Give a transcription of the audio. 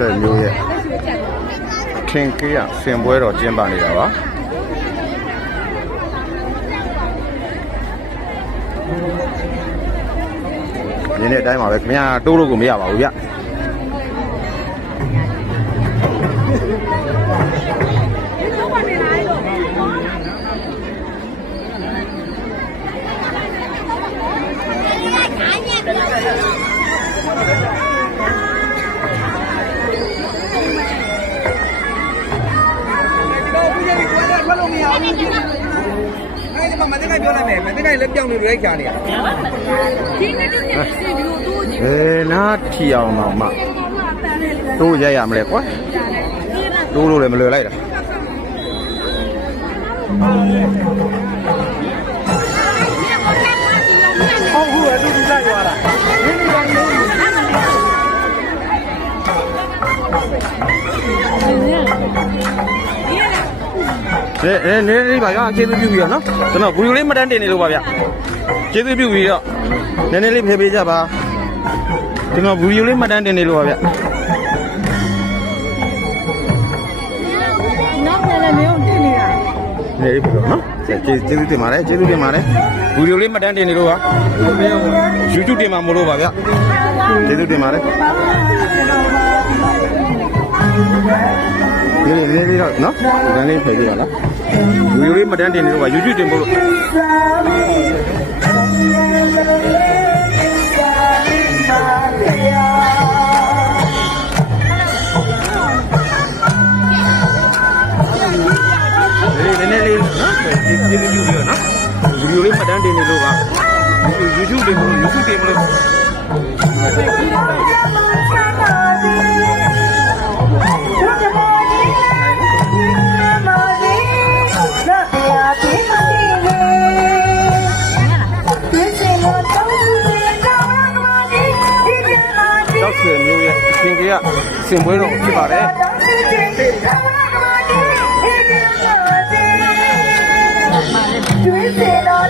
ဆွဲမျိုးရဲ့ထင်ကေးရဆင်ပွဲတော်ကျင်းပနေတာပါဒီနေ့အတိုင်းပါပဲခင်ဗျာတိုးလို့ကိုမရပါဘူးဗျနားထီအောင်တော့မှတိုးရရမလဲကွာတိုးလို့လည်းမလွယ်လိုက်တာဟုတ်ဟုတ်အတူတူလိုက်သွားတာနေပါကကျေးဇူးပြုပြီးတော့နော်ကျွန်တော်ဗီဒီယိုလေးမှတ်တမ်းတင်နေလို့ပါဗျကျေးဇူးပြုပြီးတော့နည်းနည်းလေးဖေးပေးကြပါကျွန်တော်ဗီဒီယိုလေးမှတ်တမ်းတင်နေလို့ပါဗျနောက်လည်းမျိုးတင်နေတာနေပြီတော့နော်ကျေးဇူးတင်ပါတယ်ကျေးဇူးတင်ပါတယ်ဗီဒီယိုလေးမှတ်တမ်းတင်နေလို့ပါ YouTube တင်မှာမလို့ပါဗျကျေးဇူးတင်ပါတယ်လေးတော့နော်ဒါလေးဖေးပြပါလားဗီဒီယိုလေးမှတ်တမ်းတင်နေလို့ပါ YouTube တင်ဖို့လို့နည်းနည်းလေးနော်ကျေးဇူးပြုပြီးတော့နော်ဗီဒီယိုလေးမှတ်တမ်းတင်နေလို့ပါ YouTube တင်ဖို့ YouTube တင်ဖို့လို့မျိုးရဲ့အရှင်ကြီးကစင်ပွဲတော်ဖြစ်ပါတယ်ကျွေးစေတော်